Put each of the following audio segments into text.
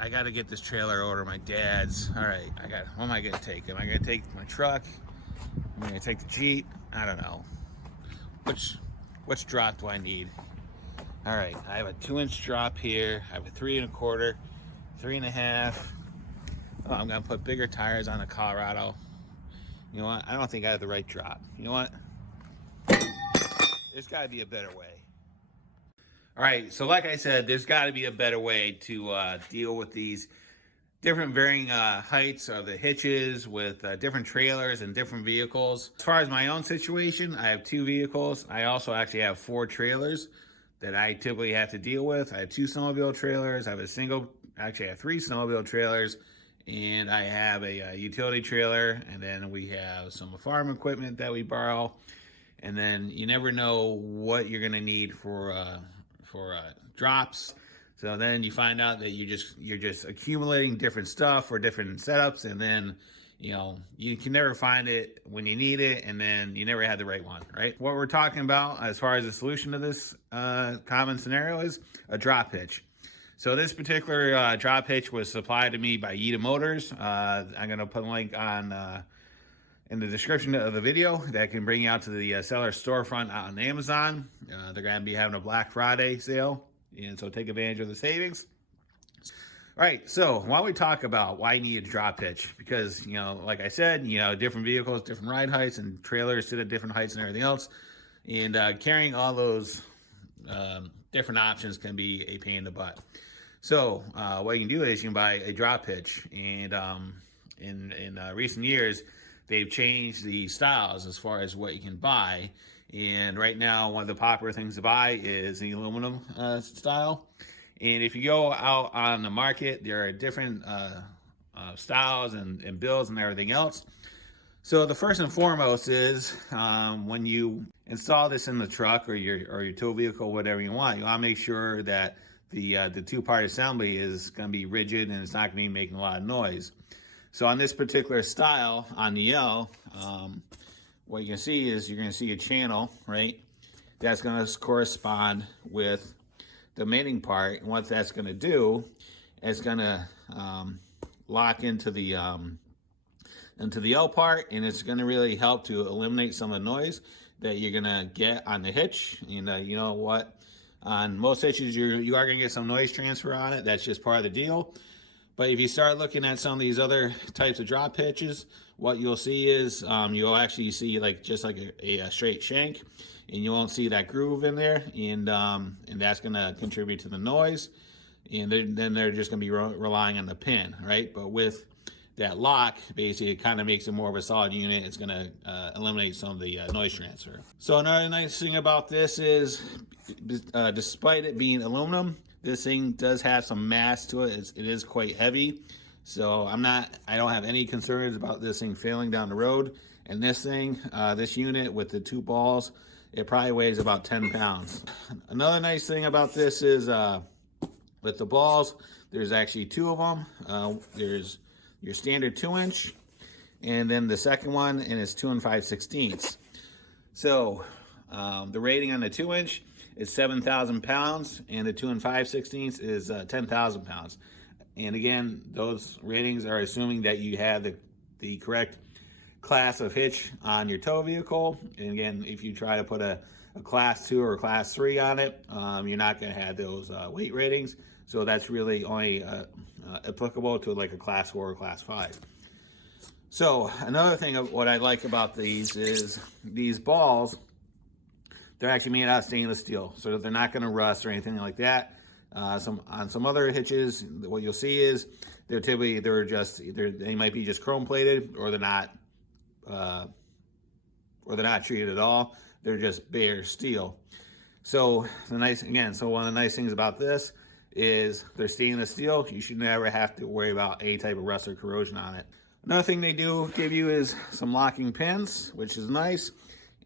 I got to get this trailer over to my dad's. All right, what am I going to take? Am I going to take my truck? Am I going to take the Jeep? I don't know. Which drop do I need? All right, I have a 2-inch drop here. I have a 3 1/4, 3 1/2. Oh, I'm going to put bigger tires on the Colorado. You know what? I don't think I have the right drop. You know what? There's got to be a better way. All right, so like I said, there's got to be a better way to deal with these different varying heights of the hitches with different trailers and different vehicles. As far as my own situation, I have 2 vehicles. I also actually have 4 trailers that I typically have to deal with. I have 2 snowmobile trailers. I have I have 3 snowmobile trailers, and I have a utility trailer, and then we have some farm equipment that we borrow. And then you never know what you're gonna need for drops. So then you find out that you're just accumulating different stuff or different setups, and then you can never find it when you need it, and then you never had the right one, right? What we're talking about as far as the solution to this common scenario is a drop hitch. So this particular drop hitch was supplied to me by Yita Motors. I'm gonna put a link on in the description of the video that can bring you out to the seller storefront out on Amazon. They're going to be having a Black Friday sale, and so take advantage of the savings. All right, so why don't we talk about why you need a drop hitch? Because, like I said, different vehicles, different ride heights, and trailers sit at different heights and everything else. And carrying all those different options can be a pain in the butt. So what you can do is you can buy a drop hitch. And in recent years, they've changed the styles as far as what you can buy. And right now, one of the popular things to buy is the aluminum style. And if you go out on the market, there are different styles and builds and everything else. So the first and foremost is when you install this in the truck or your tow vehicle, whatever you want to make sure that the 2-part assembly is going to be rigid and it's not going to be making a lot of noise. So on this particular style, on the L, what you can see is you're going to see a channel, right? That's going to correspond with the mating part. And what that's going to do is going to lock into the L part, and it's going to really help to eliminate some of the noise that you're going to get on the hitch. And you know what? On most hitches, you are going to get some noise transfer on it. That's just part of the deal. But if you start looking at some of these other types of drop hitches, what you'll see is you'll actually see just like a straight shank, and you won't see that groove in there, and that's going to contribute to the noise. And then they're just going to be relying on the pin, right? But with that lock, basically, it kind of makes it more of a solid unit. It's going to eliminate some of the noise transfer. So another nice thing about this is, despite it being aluminum, this thing does have some mass to it. It is quite heavy. So I don't have any concerns about this thing failing down the road. And this thing, this unit with the 2 balls, it probably weighs about 10 pounds. Another nice thing about this is with the balls, there's actually 2 of them. There's your standard 2-inch, and then the second one, and it's 2 5/16. So the rating on the 2-inch is 7,000 pounds, and the 2 5/16 is 10,000 pounds. And again, those ratings are assuming that you have the correct class of hitch on your tow vehicle. And again, if you try to put a class 2 or a class 3 on it, you're not going to have those weight ratings. So that's really only applicable to like a class 4 or class 5. So another thing of what I like about these is these balls, they're actually made out of stainless steel, so they're not going to rust or anything like that. On some other hitches, what you'll see is they might be just chrome plated, or they're not treated at all. They're just bare steel. So one of the nice things about this is they're stainless steel. You should never have to worry about any type of rust or corrosion on it. Another thing they do give you is some locking pins, which is nice.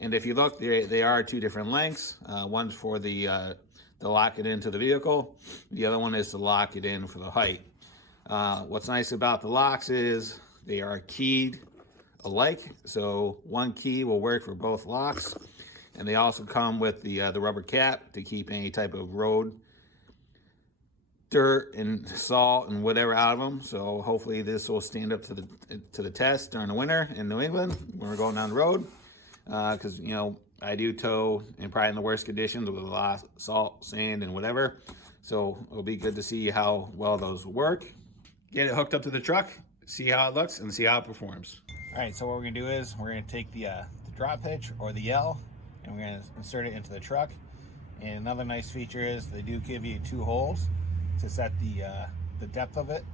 And if you look, they are 2 different lengths. One's for to lock it into the vehicle. The other one is to lock it in for the height. What's nice about the locks is they are keyed alike. So one key will work for both locks. And they also come with the rubber cap to keep any type of road dirt and salt and whatever out of them. So hopefully this will stand up to the test during the winter in New England when we're going down the road. Because you know, I do tow and probably in the worst conditions with a lot of salt, sand, and whatever. So it'll be good to see how well those work. Get it hooked up to the truck, see how it looks, and see how it performs. All right, so what we're gonna do is we're gonna take the drop hitch or the L, and we're gonna insert it into the truck. And another nice feature is they do give you 2 holes to set the depth of it.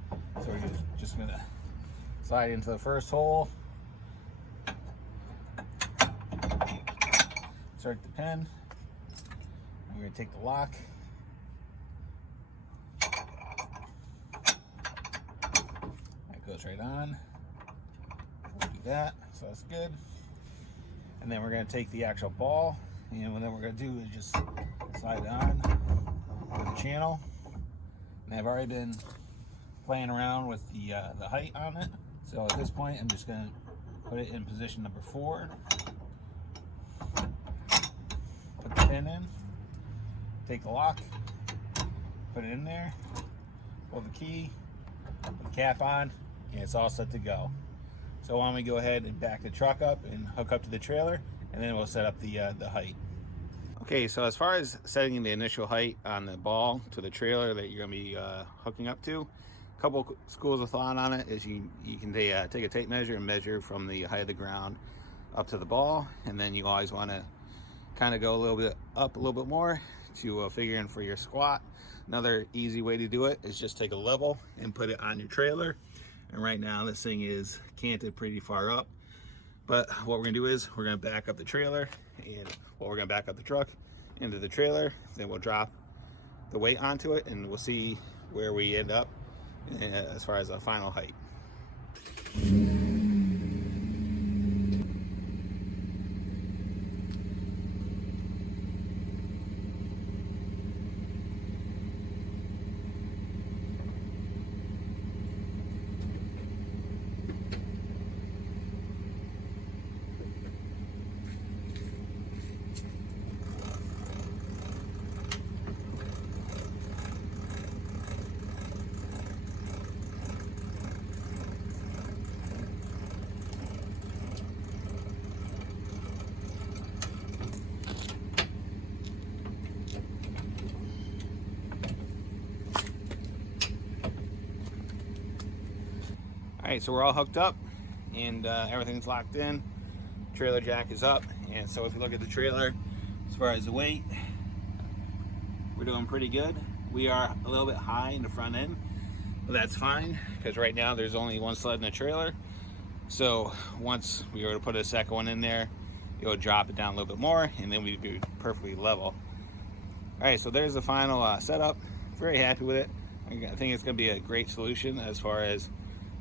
So we're just gonna slide into the first hole, insert the pin, and we're gonna take the lock. That goes right on. We'll do that, so that's good. And then we're gonna take the actual ball, and what we're gonna do is just slide it on to the channel. And I've already been playing around with the height on it. So at this point, I'm just gonna put it in position number 4. Put the pin in, take the lock, put it in there, pull the key, put the cap on, and it's all set to go. So why don't we go ahead and back the truck up and hook up to the trailer, and then we'll set up the height. Okay, so as far as setting the initial height on the ball to the trailer that you're gonna be hooking up to, a couple schools of thought on it is you can take a tape measure and measure from the height of the ground up to the ball, and then you always want to kind of go a little bit up a little bit more to figure in for your squat. Another easy way to do it is just take a level and put it on your trailer. And right now this thing is canted pretty far up. But what we're gonna do is we're gonna back up the trailer, and we're gonna back up the truck into the trailer. Then we'll drop the weight onto it, and we'll see where we end up as far as a final height. All right, so we're all hooked up and everything's locked in. Trailer jack is up, and so if you look at the trailer, as far as the weight, we're doing pretty good. We are a little bit high in the front end, but that's fine because right now there's only one sled in the trailer. So once we were to put a second one in there, it'll drop it down a little bit more, and then we'd be perfectly level. All right, so there's the final setup. Very happy with it. I think it's going to be a great solution as far as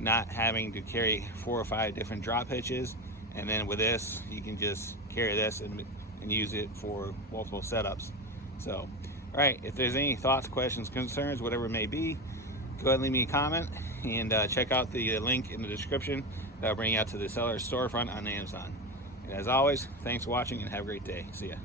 not having to carry 4 or 5 different drop hitches, and then with this you can just carry this and use it for multiple setups. So all right, if there's any thoughts, questions, concerns, whatever it may be, go ahead and leave me a comment, and check out the link in the description. That'll bring you out to the seller's storefront on Amazon. And as always, thanks for watching and have a great day. See ya.